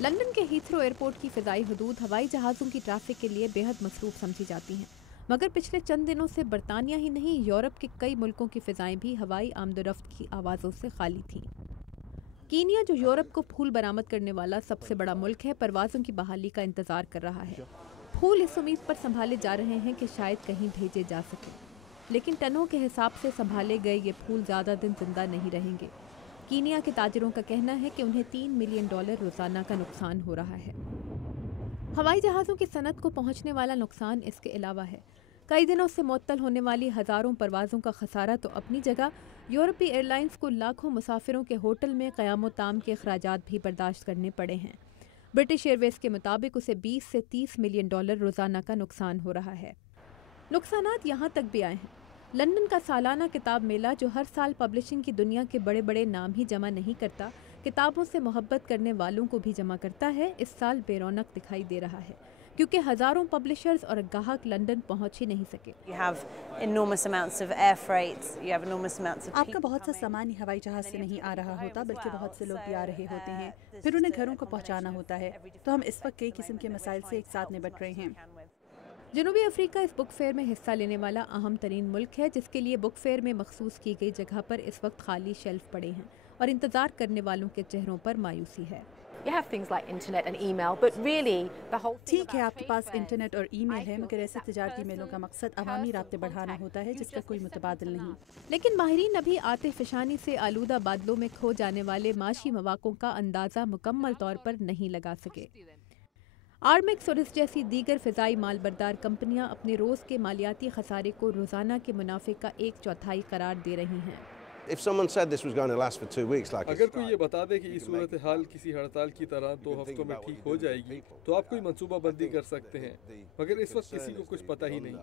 London کے Heathrow airport کی فضائی حدود ہوائی جہازوں کی ٹریفک کے لیے بے حد مصروف سمجھی جاتی ہیں، مگر پچھلے چند دنوں سے برطانیہ ہی نہیں یورپ کے کئی ملکوں کی فضائیں بھی ہوائی آمد و رفت کی آوازوں سے خالی تھیں۔ کینیا، جو یورپ کو پھول برآمد کرنے والا سب سے بڑا ملک ہے، پروازوں کی بحالی کا انتظار کر رہا ہے۔ پھول اس امید پر سنبھالے جا رہے ہیں کہ شاید کہیں بھیجے جا سکیں، لیکن ٹنوں کے حساب سے سنبھالے گئے یہ پھول زیادہ دن زندہ نہیں رہیں گے۔ کینیا کے تاجروں کا کہنا ہے کہ انہیں $3 ملین روزانہ کا نقصان ہو رہا ہے۔ ہوائی جہازوں کی صنعت کو پہنچنے والا نقصان اس کے علاوہ ہے۔ کئی دنوں سے معطل ہونے والی ہزاروں پروازوں کا خسارہ تو اپنی جگہ، یورپی ایئر لائنز کو لاکھوں مسافروں کے ہوٹل میں قیام و طعام کے اخراجات بھی برداشت کرنے پڑے ہیں۔ برٹش ایئر ویز کے مطابق اسے $20 سے $30 ملین روزانہ کا نقصان ہو رہا ہے۔ نقصانات یہاں تک بھی آئے ہیں۔ لندن کا سالانہ کتاب میلہ، جو ہر سال پبلشنگ کی دنیا کے بڑے بڑے نام ہی جمع نہیں کرتا، کتابوں سے محبت کرنے والوں کو بھی جمع کرتا ہے، اس سال بے رونق دکھائی دے رہا ہے، کیونکہ ہزاروں پبلشرز اور گاہک لندن پہنچ ہی نہیں سکے۔ آپ کا بہت سا سامان ہوائی جہاز سے نہیں آ رہا ہوتا، بلکہ بہت سے لوگ بھی آ رہے ہوتے ہیں، پھر انہیں گھروں کو پہنچانا ہوتا ہے، تو ہم اس وقت کئی قسم کے مسائل سے ایک ساتھ نمٹ رہے ہیں۔ جنوبی افریقہ اس بک فیئر میں حصہ لینے والا اہم ترین ملک ہے، جس کے لیے بک فیئر میں مخصوص کی گئی جگہ پر اس وقت خالی شیلف پڑے ہیں اور انتظار کرنے والوں کے چہروں پر مایوسی ہے۔ ٹھیک ہے، آپ کے پاس انٹرنیٹ اور ای میل ہے، مگر ایسے تجارتی میلوں کا مقصد عوامی رابطے بڑھانا ہوتا ہے، جس کا کوئی متبادل نہیں۔ لیکن ماہرین ابھی آتش فشانی سے آلودہ بادلوں میں کھو جانے والے معاشی مواقع کا اندازہ مکمل طور پر نہیں لگا سکے۔ آرمیکس اور اس جیسی دیگر فضائی مال بردار کمپنیاں اپنے روز کے مالیاتی خسارے کو روزانہ کے منافع کا 1/4 قرار دے رہی ہیں۔ اگر کوئی یہ بتا دے کہ یہ صورتحال کسی ہڑتال کی طرح 2 ہفتوں میں ٹھیک ہو جائے گی تو آپ کوئی منصوبہ بندی کر سکتے ہیں، مگر اس وقت کسی کو کچھ پتہ ہی نہیں۔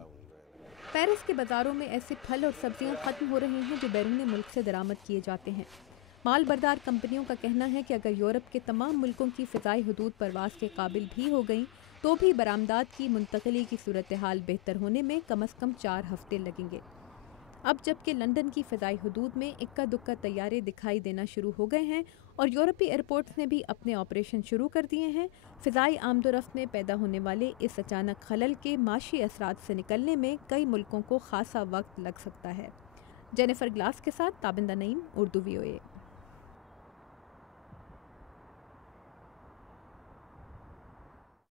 پیرس کے بازاروں میں ایسے پھل اور سبزیاں ختم ہو رہے ہیں جو بیرون ملک سے درآمد کیے جاتے ہیں۔ مال بردار کمپنیوں کا کہنا ہے کہ اگر یورپ کے تمام ملکوں کی فضائی حدود پرواز کے قابل بھی ہو گئیں تو بھی برآمدات کی منتقلی کی صورتحال بہتر ہونے میں کم از کم 4 ہفتے لگیں گے۔ اب جبکہ لندن کی فضائی حدود میں اکا دکا طیارے دکھائی دینا شروع ہو گئے ہیں اور یورپی ایئرپورٹس نے بھی اپنے آپریشن شروع کر دیے ہیں، فضائی آمد و رفت میں پیدا ہونے والے اس اچانک خلل کے معاشی اثرات سے نکلنے میں کئی ملکوں کو خاصا وقت لگ سکتا ہے۔ جینیفر گلاس کے ساتھ تابندہ نعیم، اردو VOA۔